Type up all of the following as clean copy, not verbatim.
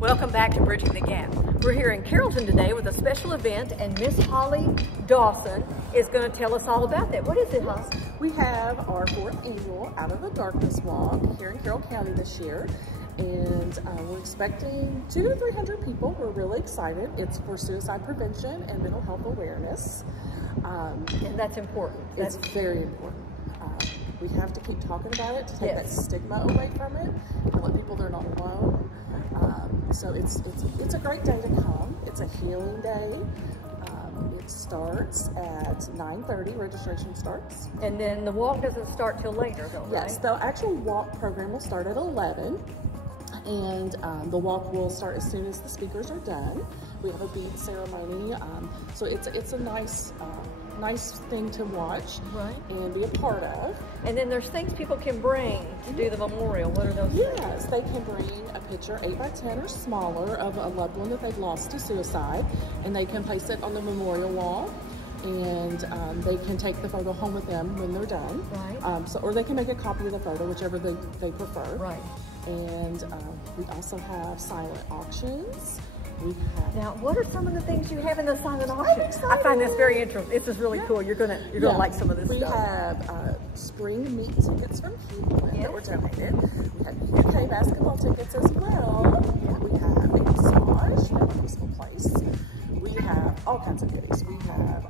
Welcome back to Bridging the Gap. We're here in Carrollton today with a special event, and Miss Holly Dawson is going to tell us all about that. What is it, Holly? We have our 4th annual Out of the Darkness Walk here in Carroll County this year, and we're expecting 200 to 300 people. We're really excited. It's for suicide prevention and mental health awareness. And that's important. It's very important. We have to keep talking about it to take that stigma away from it and let people they're not alone. So it's a great day to come. It's a healing day. It starts at 9:30. Registration starts. And then the walk doesn't start till later, though, right? Yes, the actual walk program will start at 11. And the walk will start as soon as the speakers are done. We have a bead ceremony, so it's a nice thing to watch and be a part of. And then there's things people can bring to do the memorial. What are those things? Yes, they can bring a picture 8 by 10 or smaller of a loved one that they've lost to suicide, and they can place it on the memorial wall. And they can take the photo home with them when they're done. Right. Or they can make a copy of the photo, whichever they prefer. Right. And we also have silent auctions. Now, what are some of the things you have in the silent auction? I find this very interesting. This is really cool. You're gonna like some of this stuff. We have spring meet tickets from Houston that were donated. We have UK basketball tickets as well. We have a massage from a peaceful place. We have all kinds of goodies. We have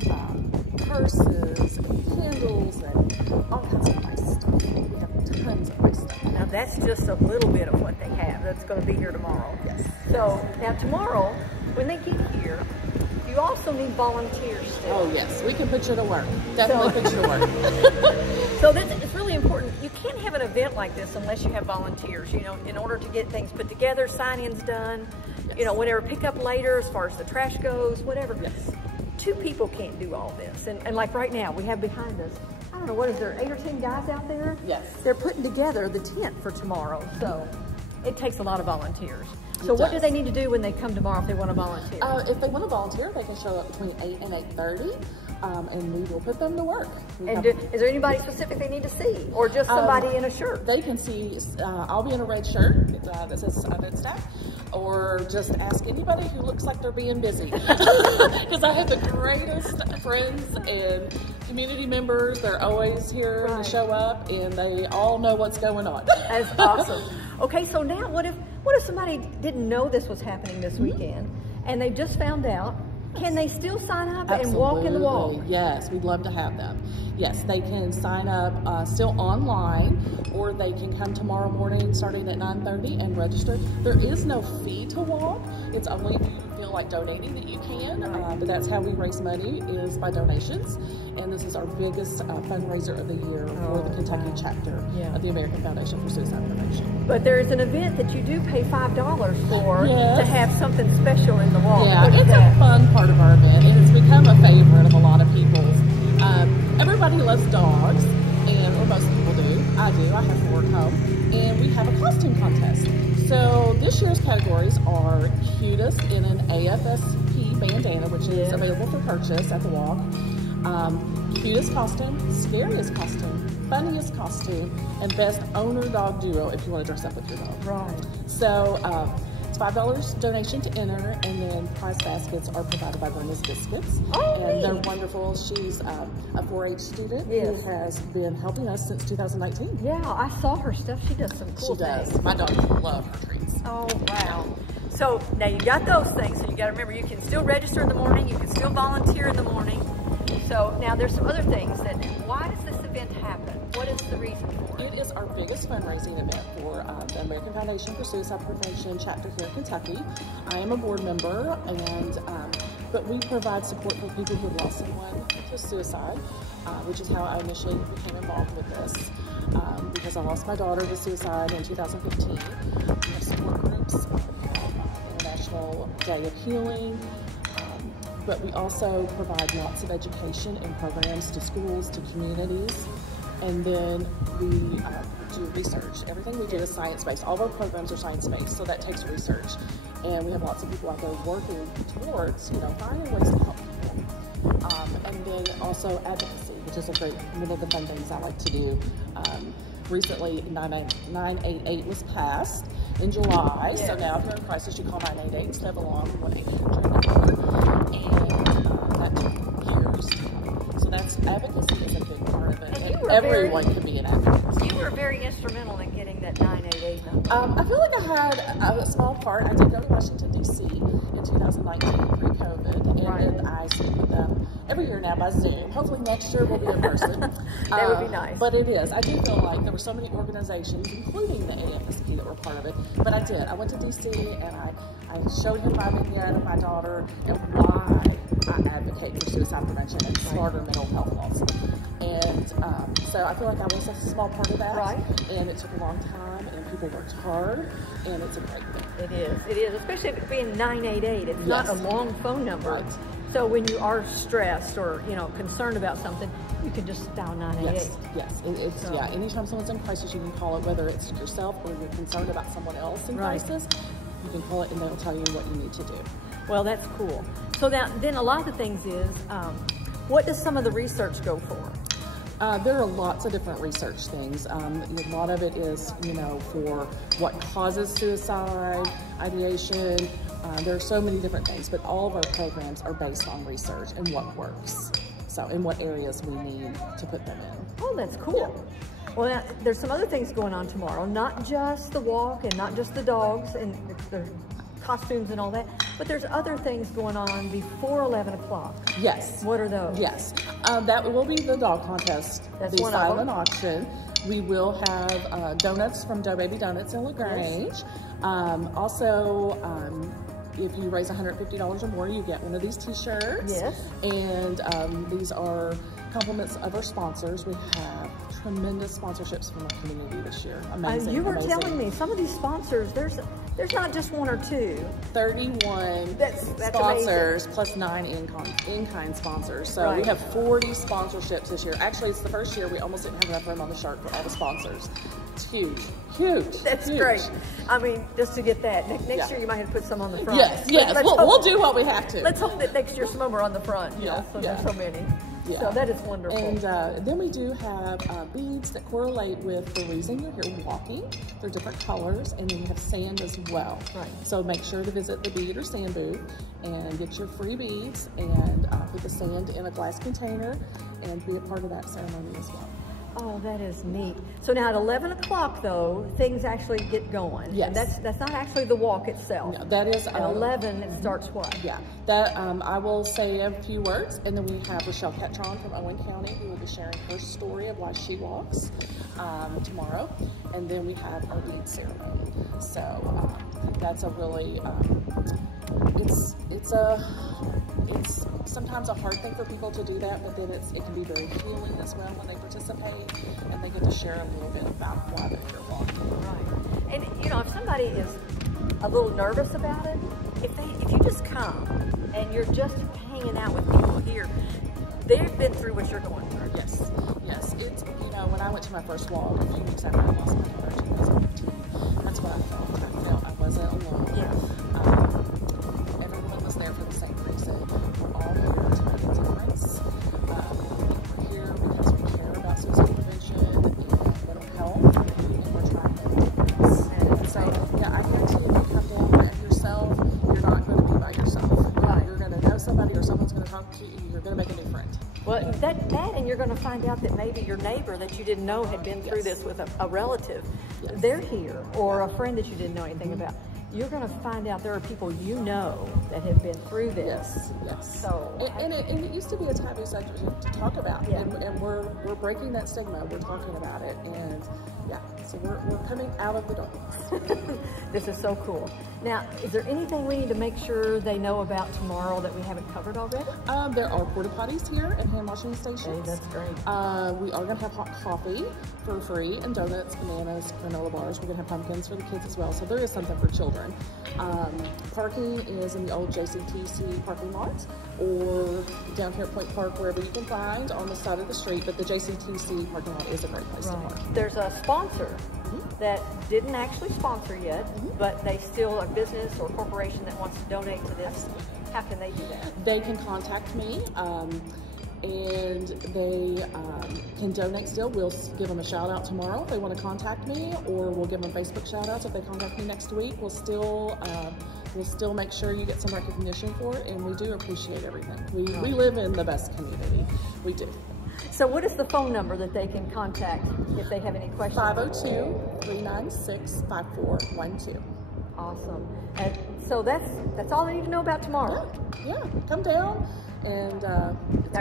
purses and candles and all kinds of nice stuff. We have tons of nice stuff. Now that's just a little bit of what they have. That's going to be here tomorrow. Yes. So now tomorrow, when they get here, you also need volunteers still. Oh yes, we can put you to work. Definitely put you to work. So it's really important. You can't have an event like this unless you have volunteers. You know, in order to get things put together, sign-ins done, you know, whatever, pick up later as far as the trash goes, whatever. Yes. 2 people can't do all this. And like right now, we have behind us, I don't know, what is there, 8 or 10 guys out there? Yes. They're putting together the tent for tomorrow. So it takes a lot of volunteers. So what do they need to do when they come tomorrow if they want to volunteer? If they want to volunteer, they can show up between 8 and 8:30, and we will put them to work. Is there anybody specific they need to see, or just somebody in a shirt? They can see, I'll be in a red shirt that says event staff, or just ask anybody who looks like they're being busy. Because I have the greatest friends and community members. They're always here to show up, and they all know what's going on. That's awesome. Okay, so now what if somebody didn't know this was happening this weekend and they just found out? Can they still sign up and walk in the walk? Yes, we'd love to have them. Yes, they can sign up still online, or they can come tomorrow morning starting at 9:30 and register. There is no fee to walk. It's only if you feel like donating that you can, but that's how we raise money, is by donations. And this is our biggest fundraiser of the year for the Kentucky chapter of the American Foundation for Suicide Prevention. But there is an event that you do pay $5 for to have something special in the walk. Yeah, it's a fun part of our event, and it's become a favorite of a lot of people. Everybody loves dogs, or most people do. I do. I have 4 at home, and we have a costume contest. So this year's categories are cutest in an AFSP bandana, which is available for purchase at the walk. Cutest costume, scariest costume, funniest costume, and best owner-dog duo if you want to dress up with your dog. Right. So it's $5 donation to enter, and then prize baskets are provided by Brenda's Biscuits. And they're wonderful. She's a 4-H student who has been helping us since 2019. Yeah, I saw her stuff. She does some cool things. She does. My dogs love her treats. Oh, wow. So now you got those things, so you got to remember you can still register in the morning, you can still volunteer in the morning. So now there's some other things why does this event happen? What is the reason for it? It is our biggest fundraising event for the American Foundation for Suicide Prevention chapter here in Kentucky. I am a board member, and but we provide support for people who have lost someone to suicide, which is how I initially became involved with this. Because I lost my daughter to suicide in 2015. We have support groups, we have International Day of Healing, but we also provide lots of education and programs to schools, to communities, and then we do research. Everything we do is science-based. All of our programs are science-based, so that takes research. And we have lots of people out there working towards, finding ways to help people. And then also advocacy, which is a great, one of the fun things I like to do. Recently, 988 was passed, in July. Yes. So now if you're in crisis, you call 988 instead of alarm 1-800-988. And that took years to come. So that's advocacy is a big part of it. And everyone can be an advocate. You were very instrumental in getting that 988 number. I feel like I had a small part. I did go to Washington, D.C. in 2019 pre-COVID, and then I speak with them every year now by Zoom. Hopefully next year we'll be in person. That would be nice. But it is. I do feel like there were so many organizations, including the AFSP, that were part of it. But I did. I went to D.C. and I showed him my vignette of my daughter and why I advocate for suicide prevention and smarter mental health laws. And so I feel like I was a small part of that. Right. And it took a long time, and people worked hard, and it's a great thing. It is. It is, especially if it's being 988. It's not a long phone number. Right. So when you are stressed or concerned about something, you can just dial 988. Yes. It's yeah. Anytime someone's in crisis, you can call it. Whether it's yourself or you're concerned about someone else in crisis, you can call it, and they'll tell you what you need to do. Well, that's cool. So then a lot of the things is, what does some of the research go for? There are lots of different research things. A lot of it is, for what causes suicide, ideation. There are so many different things, but all of our programs are based on research and what works. So, in what areas we need to put them in. Oh, that's cool. Yeah. Well, now, there's some other things going on tomorrow. Not just the walk and not just the dogs and their costumes and all that, but there's other things going on before 11 o'clock. Yes. What are those? Yes. That will be the dog contest, That's the one silent auction. We will have donuts from Dough Baby Donuts in LaGrange. Yes. Also, if you raise $150 or more, you get one of these t-shirts. Yes. And these are compliments of our sponsors. We have tremendous sponsorships from our community this year. Amazing. You were telling me some of these sponsors, there's not just one or two. 31 that's sponsors amazing. plus 9 in-kind sponsors. So we have 40 sponsorships this year. Actually, it's the first year we almost didn't have enough room on the shark for all the sponsors. It's huge, huge. That's huge. Great. I mean, just to get that. Next year you might have to put some on the front. Yes, we'll do what we have to. Let's hope that next year some of them are on the front. So there's so many. Yeah. So that is wonderful. And then we do have beads that correlate with the reason you're here walking. They're different colors, and then we have sand as well. Right. So make sure to visit the bead or sand booth and get your free beads and put the sand in a glass container and be a part of that ceremony as well. Oh, that is neat. So now at 11 o'clock, though, things actually get going. Yes. And that's not actually the walk itself. No, that is... At 11, it starts what? Yeah. That I will say a few words, and then we have Rochelle Ketron from Owen County who will be sharing her story of why she walks tomorrow. And then we have our bead ceremony. So that's a really... It's sometimes a hard thing for people to do that, but then it can be very healing as well when they participate, and they get to share a little bit about why they're here walking. Right. And if somebody is a little nervous about it, if you just come and you're just hanging out with people here, they've been through what you're going through. Yes, yes. It's when I went to my first walk a few weeks after I lost my daughter in 2015, that's what I felt. I felt I wasn't alone. Yes. Everyone was there for the same reason. We're all here to make a difference. We're here because we care about suicide prevention and mental health, and we're trying to make a difference. So, I guarantee if you come down by yourself, you're not going to be by yourself. Right. You're going to know somebody, or someone's going to talk to you. You're going to make a new friend. Well, that and you're going to find out that maybe your neighbor that you didn't know had been through this with a relative, they're here, or a friend that you didn't know anything about. You're going to find out there are people that have been through this. Yes. So, and it used to be a taboo subject to talk about, and we're breaking that stigma. We're talking about it, and so we're coming out of the darkness. This is so cool. Now, is there anything we need to make sure they know about tomorrow that we haven't covered already? There are porta potties here and hand washing stations. Hey, that's great. We are going to have hot coffee for free, and donuts, bananas, granola bars. We're going to have pumpkins for the kids as well, so there is something for children. Parking is in the old JCTC parking lot, or down here at Point Park, wherever you can find on the side of the street, but the JCTC parking lot is a great place to park. There's a sponsor that didn't actually sponsor yet, but they still a business or corporation that wants to donate to this. How can they do that? They can contact me. and they can donate still. We'll give them a shout out tomorrow if they want to contact me, or we'll give them Facebook shout outs if they contact me next week. We'll still make sure you get some recognition for it, and we do appreciate everything. We live in the best community. We do. So what is the phone number that they can contact if they have any questions? 502-396-5412. Awesome. And so that's all I need to know about tomorrow. Yeah, come down and now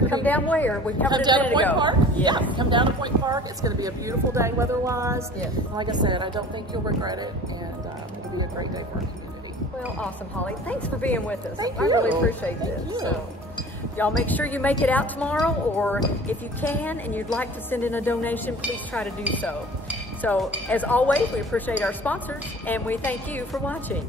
come down where? We covered it a minute ago. Park. Yeah, come down to Point Park. It's going to be a beautiful day weather-wise. Yes. Like I said, I don't think you'll regret it, and it'll be a great day for our community. Well, awesome, Holly. Thanks for being with us. Thank you. I really appreciate this. Thank you. So, y'all make sure you make it out tomorrow, or if you can and you'd like to send in a donation, please try to do so. So, as always, we appreciate our sponsors, and we thank you for watching.